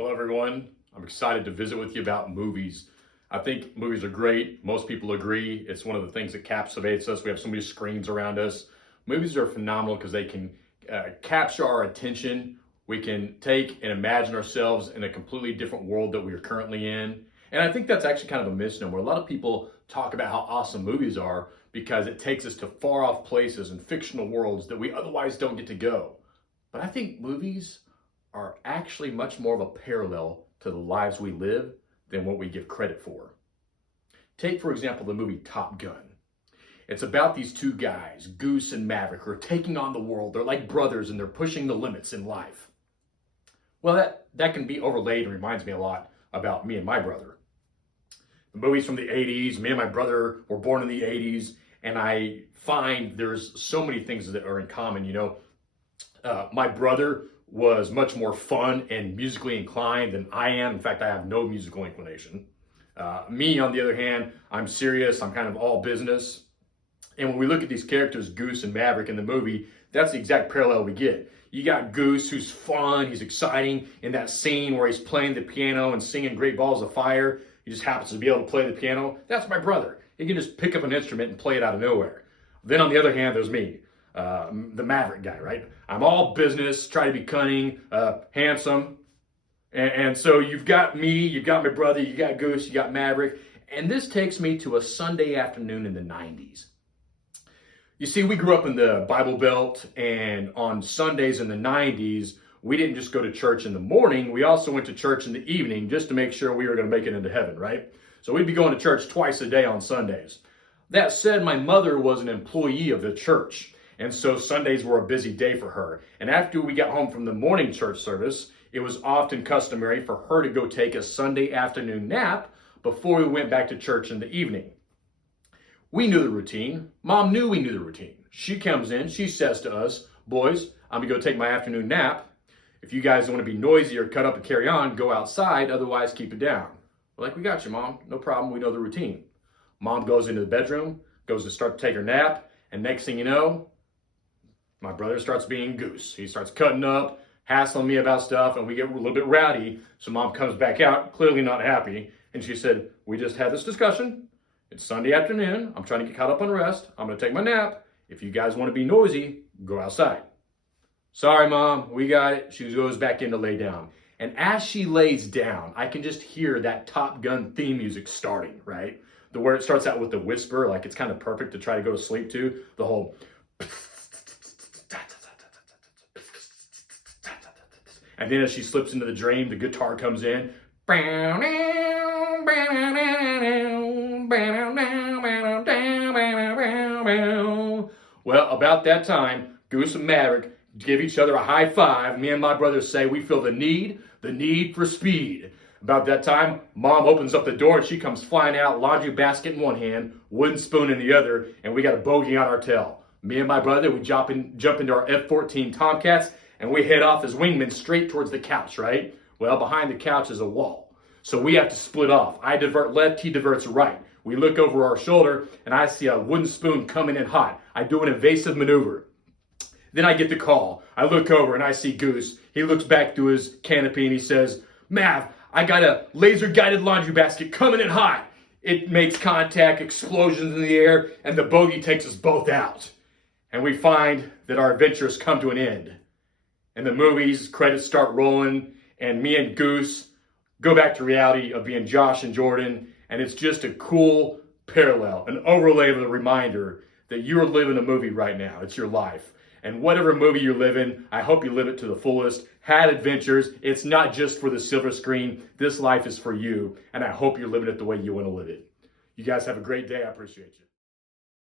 Hello, everyone. I'm excited to visit with you about movies. I think movies are great. Most people agree. It's one of the things that captivates us. We have so many screens around us. Movies are phenomenal because they can capture our attention. We can take and imagine ourselves in a completely different world that we are currently in. And I think that's actually kind of a misnomer. A lot of people talk about how awesome movies are because it takes us to far off places and fictional worlds that we otherwise don't get to go. But I think movies are actually much more of a parallel to the lives we live than what we give credit for. Take, for example, the movie Top Gun. It's about these two guys, Goose and Maverick, who are taking on the world. They're like brothers and they're pushing the limits in life. Well, that can be overlaid and reminds me a lot about me and my brother. The movie's from the 80s. Me and my brother were born in the 80s, and I find there's so many things that are in common. My brother was much more fun and musically inclined than I am. In fact, I have no musical inclination. Me, on the other hand, I'm serious. I'm kind of all business. And when we look at these characters, Goose and Maverick in the movie, that's the exact parallel we get. You got Goose, who's fun, he's exciting in that scene where he's playing the piano and singing Great Balls of Fire. He just happens to be able to play the piano. That's my brother. He can just pick up an instrument and play it out of nowhere. Then on the other hand, there's me. The Maverick guy, right? I'm all business, try to be cunning, handsome. And so you've got me, you've got my brother, you got Goose, you got Maverick. And this takes me to a Sunday afternoon in the 90s. You see, we grew up in the Bible Belt, and on Sundays in the 90s, we didn't just go to church in the morning, we also went to church in the evening just to make sure we were going to make it into heaven, right? So we'd be going to church twice a day on Sundays. That said, my mother was an employee of the church. And so Sundays were a busy day for her. And after we got home from the morning church service, it was often customary for her to go take a Sunday afternoon nap before we went back to church in the evening. We knew the routine. Mom knew we knew the routine. She comes in, she says to us, "Boys, I'm gonna go take my afternoon nap. If you guys want to be noisy or cut up and carry on, go outside, otherwise keep it down." We're like, "We got you, Mom. No problem, we know the routine." Mom goes into the bedroom, goes to start to take her nap, and next thing you know, my brother starts being Goose. He starts cutting up, hassling me about stuff, and we get a little bit rowdy. So Mom comes back out, clearly not happy. And she said, "We just had this discussion. It's Sunday afternoon. I'm trying to get caught up on rest. I'm going to take my nap. If you guys want to be noisy, go outside." "Sorry, Mom. We got it." She goes back in to lay down. And as she lays down, I can just hear that Top Gun theme music starting, right? Where it starts out with the whisper, like it's kind of perfect to try to go to sleep to. The whole... And then as she slips into the dream, the guitar comes in. Well, about that time, Goose and Maverick give each other a high five. Me and my brother say we feel the need for speed. About that time, Mom opens up the door and she comes flying out, laundry basket in one hand, wooden spoon in the other, and we got a bogey on our tail. Me and my brother, we jump into our F-14 Tomcats, and we head off as wingmen straight towards the couch, right? Well, behind the couch is a wall. So we have to split off. I divert left, he diverts right. We look over our shoulder, and I see a wooden spoon coming in hot. I do an evasive maneuver. Then I get the call. I look over, and I see Goose. He looks back through his canopy, and he says, "Mav, I got a laser-guided laundry basket coming in hot." It makes contact, explosions in the air, and the bogey takes us both out. And we find that our adventure has come to an end. And the movie's credits start rolling, and me and Goose go back to reality of being Josh and Jordan, and it's just a cool parallel, an overlay of a reminder that you're living a movie right now. It's your life. And whatever movie you live in, I hope you live it to the fullest. Had adventures. It's not just for the silver screen. This life is for you, and I hope you're living it the way you want to live it. You guys have a great day. I appreciate you.